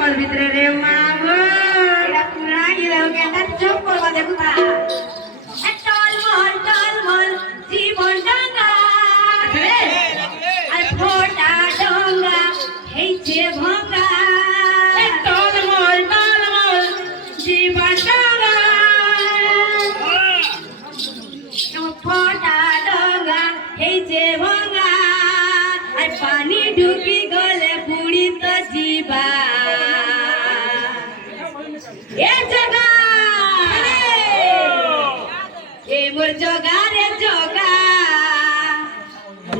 চপ্পল ভিতরে রে মাগো এটা পুরা গেল কেন চপ্পল বাদে কোথা টলমল জীবন ডাঙ্গা আর ফোটা ডঙ্গা হেইছে ভঙ্গা টলমল জীবন ডাঙ্গা ফোটা ডঙ্গা হেইছে ভঙ্গা আর পানি ঢুকি গলে পুড়ি তো জীবা এ জগা এ মোর জগা রে জগা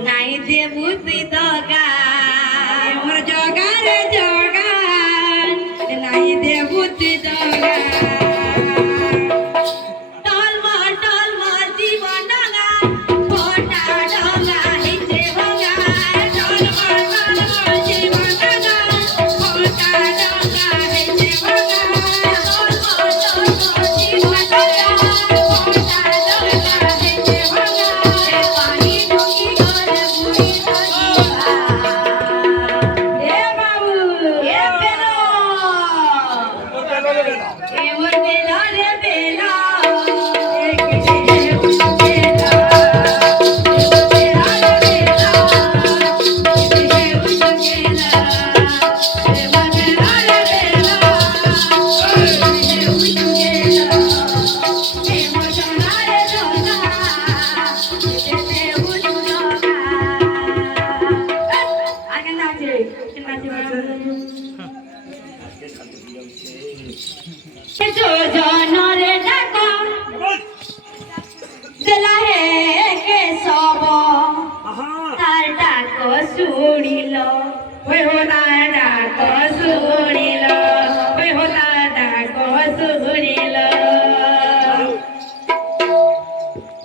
নাই দেবু তুই দগা এ মোর জগা রে জগা নাই দেবু তুই দগা টলমল জীবন ডাঙ্গা ফোটা ডঙ্গা হেইছে ভঙ্গা টলমল জীবন ডাঙ্গা ফোটা ডঙ্গা হেইছে ভাঙা জীবন ডাঙ্গা ফোটা ডঙ্গা হেইছে ভঙ্গা পানি ঢুকি গলে পুড়ি তো জীবা এ বাবু এ বেলো এ মোর বেলো রে বেলো জনরে ডাকা দিলা হে কে সব তার ডাক শুনিল ওই হোতা ডাক শুনিল ওই হোতা ডাক শুনিল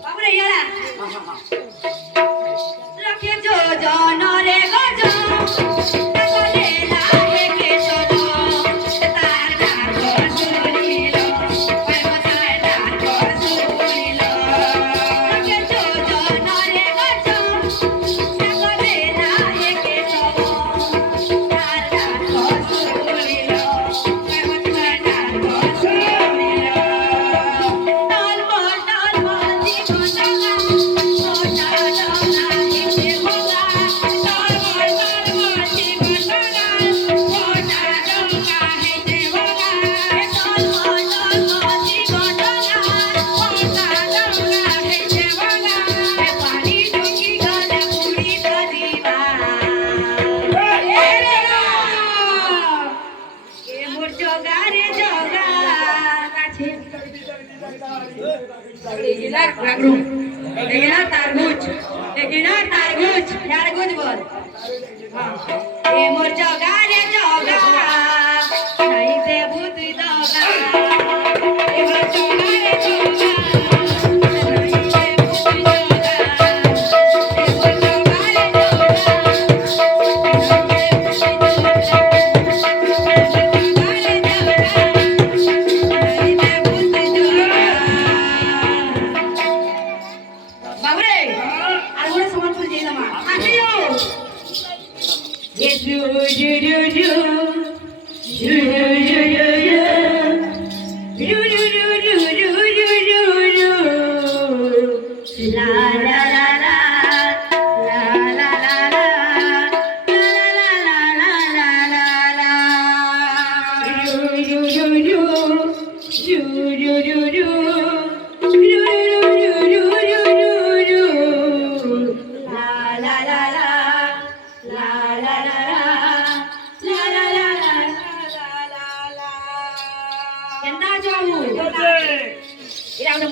বাবুরে ইয়ারা লক্ষ্মী জনরে গজ ডাকলে লাহে কে সব তার ডাক শুনিল ওই হোতা ডাক শুনিল লক্ষ্মী জনরে গজ ডাকলে লাহে কে সব তার ডাক শুনিল ওই হোতা ডাক শুনিল টলমল জীবন ডাঙ্গা ফোটা ডঙ্গা হেইছে ভঙ্গা টলমল জীবন ডাঙ্গা ফোটা ডঙ্গা হেইছে ভাঙা টলমল জীবন ডাঙ্গা ফোটা ডঙ্গা হেইছে ভাঙা পানি ঢুকি গলে পুড়ি তো জীবা এ বেলা এ মোর জগা রে জগা কাছে এগিলা লাগরু এগিলা তারবুজ তারগুজ বল এ মোর জগা রে জগা নাই দেবু তুই দগা এ মোর জগা রে জগা নাই দেবু তুই দগা এ মোর জগা রে জগা বাবরে আর ওরা সমান করে দিয়ে দাও আসিও Yes, you. La la la la la la la la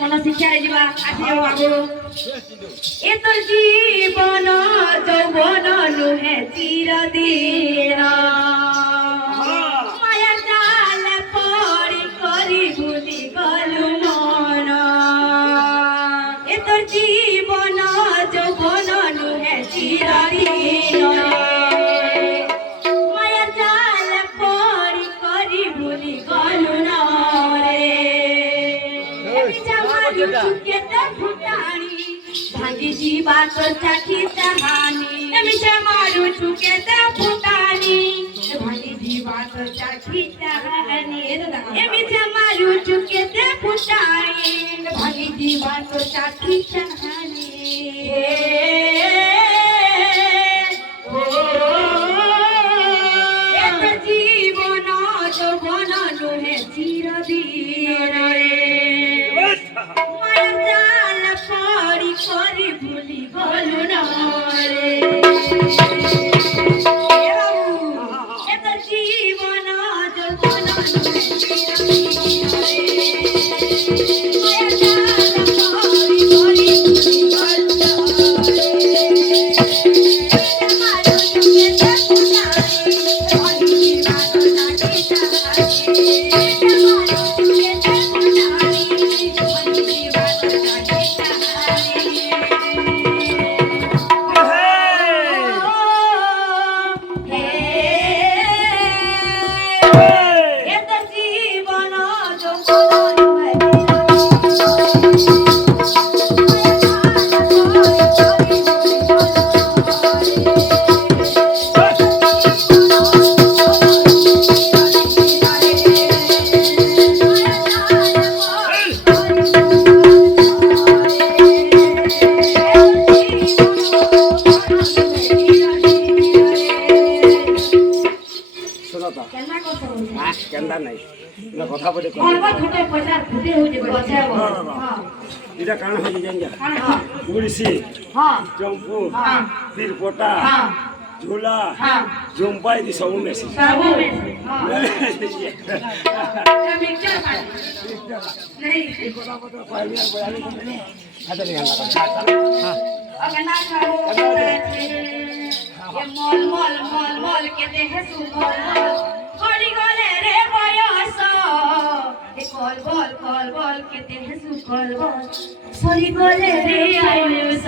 মন শিক্ষারে যা আসিও বাবু এ তোর জীবন যৌবন নুহে চিরদিন মায়া জাল পড়ি করি ভুলি গলু মন এ তোর জীবন যৌবন নুহে চিরদিন মায়া জাল পড়ি করি ভুলি গলু ন রে ভাঙি जीवा तो चाखी तहानी मिशा मारू चुके ते फुटानी भांगी जीवा तो चाखी এমিছে মারু চুকেতে ফুটাই ভাঙি দিবা তো চাকি চাহানি এত জীবন যৌবন নুহে চিরদিন মায়া জাল পড়ি করি ভুলি গলু নরে এত জীবন যৌবন নুহে কেন্দা নাই কথা বলে এটা কারণ হয়ে জানি গুড়িসি চম্পু বীরপটা ঝুলা জম্পাই দি সবু মেসি মল মল মল মল কে দেহে সুমল হরি গলে রে বয়স কল বল কল বল কে দেহে সুকল বল সরি গলে রে আয়ুষ